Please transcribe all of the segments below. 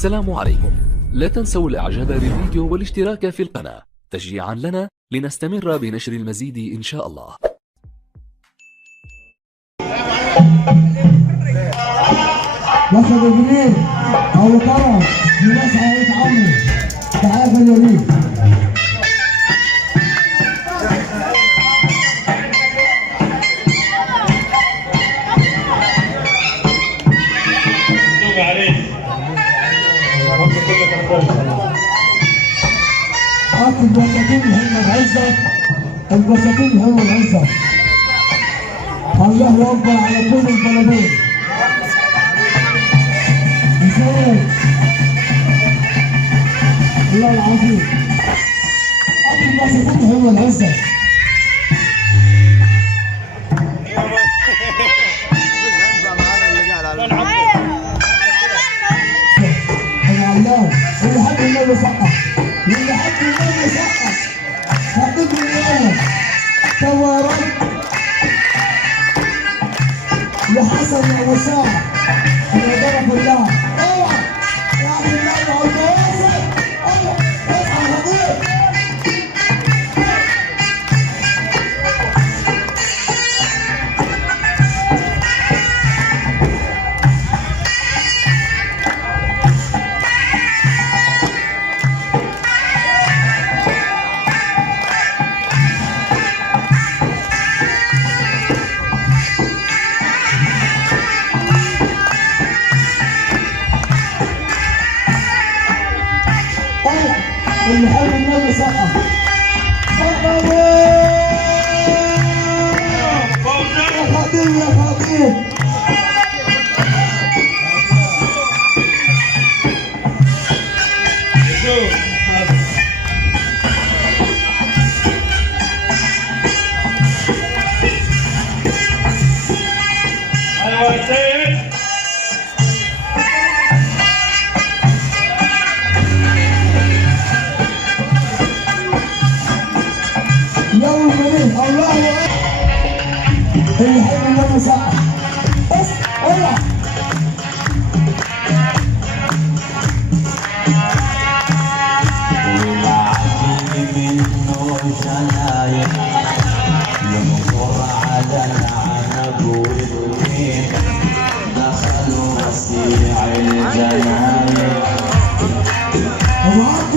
السلام عليكم. لا تنسوا الاعجاب بالفيديو والاشتراك في القناة تشجيعا لنا لنستمر بنشر المزيد ان شاء الله. نصر الجنين أو كرم لناس عائلة عمي تعافى اليمين. البساتين هم العزة، البساتين هم العزة. الله أكبر على كل البلدين. الله العظيم. البساتين هم العزة. العلام اللي حب النبي سقف، اللي حب النبي سقف. حبيبي اليوم توارد لحسن يا وسام الإدارة كلها. اوعى يا عبد الله على الكواسع. اصحى يا خطيب. اللي حب النبي سقف. يا خطيب يا خطيب. يوم جميل. الله أكبر. اللي يحب النبي سقف. اوعى. منه شلايق ينظر على العنب والدين دخلوا مسيع الجنايق. ابو عبد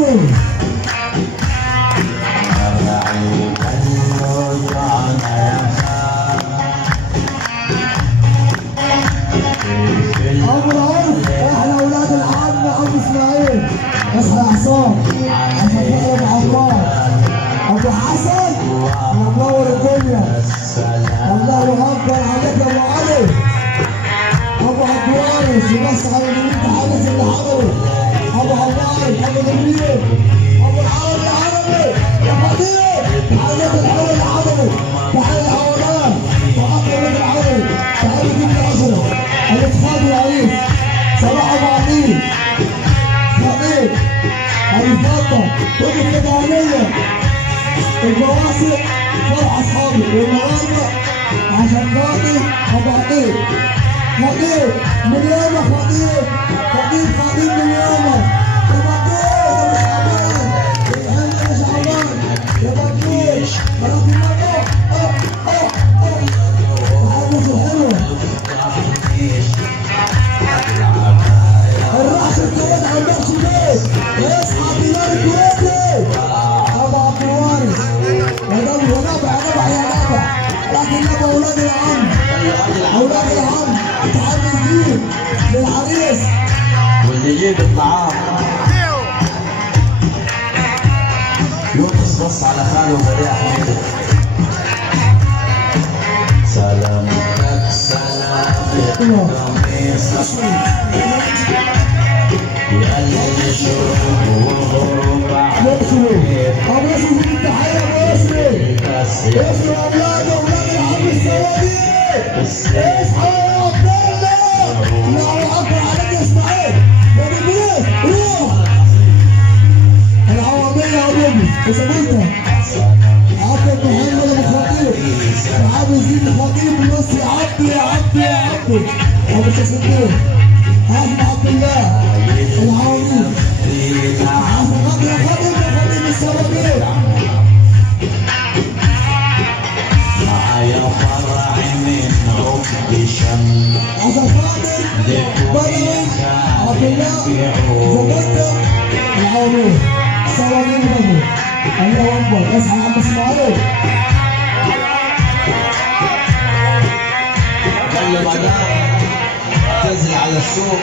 احنا اولاد العم ابو اسماعيل. اصحى يا عصام عشان تقلب عمار. ابو حسن منور الدنيا. الله اكبر عليك يا ابو علي. ابو عبد الوارث يمسح على اليمين تحدث اللي حضره. ابو عباس ابو جميل ابو العربي العربي يا خطيب. حاجات الحول اللي حضره. تعالى العوضان وحط من العربي. تعالى جيب العشره. الاتفاق العريس صلاح ابو عبيد خطيب الفضه وقف الدهانيه. البواسط فرح اصحابي والمرافق عشان خاطر ابو عبيد. خطيب من يومك خطيب. خطيب من يومك يا بطوط يا مش عمان يا بطوط مرات الموضوع. الحدث الحلو الرأس الكويت عن نفس البيت. اصحى بلال الكويتي ابو عبد الوارث. ونبع يا نبع. لكن نبع اولاد العم. اولاد العم متحمسين للعريس واللي يجيب الطعام يوقف بص على خاله وبديع حميده. سلامتك سلامتك قميصك يا اللي يشوف وغروب يسري. ابو يسري في التحيه. ابو يسري يسري اولاد العم السوادي. اصحى يا عبد الله. الله اكبر عليك يا اسماعيل يا جميل. روح العواميه يا ابني وسابتها. عبد محمد ابو خطيب عامل زين الخطيب النص. يا عبد يا عبد يا عبد ابو 66 احمد عبد الله العواميه. زبطة العوامير صواريخ بدو. الله اكبر. اصحى يا عم اسماعيل. قبل ما انام تنزل على السوق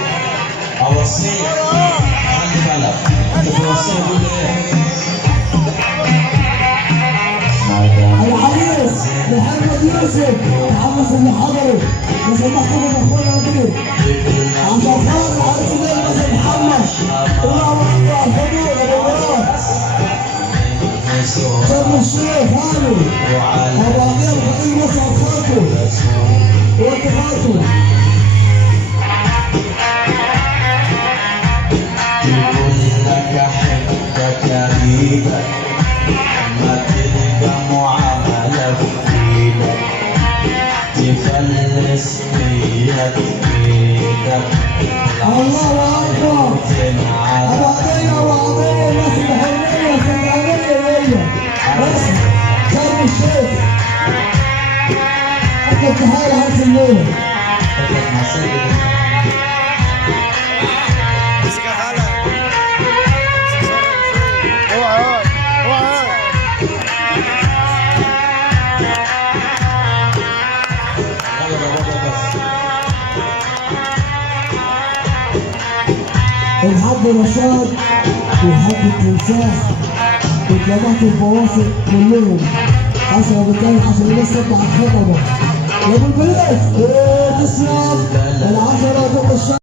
اوصيك خلي بالك. انت توصيني تقول لي ايه؟ العريس محمد يوسف محمد اللي حضره لو سمحتوا من اخونا نبيل عشان خاطر العريس اللي لازم محمد. الله اكبر. الحضور ابو مراد شرم الشيخ هاني ابو عقيل خليل مسعد خاطر وانت خاطر. يقول لك احبك اريدك ما تلقى معاملة بإيدك تفلس نية بإيدك. الله اكبر. ابو عقيل ابو عقيل ناس الحريه الفنانيه هي بس شرم الشيخ. احنا تحايل عرس الليله. الحاج رشاد والحاج التمساح وجماعة الفواصل كلهم 10 بالتالي عشان الناس تطلع الخطبة. يا ابو البلاد ايه تسلم العشرة ضد الشعب.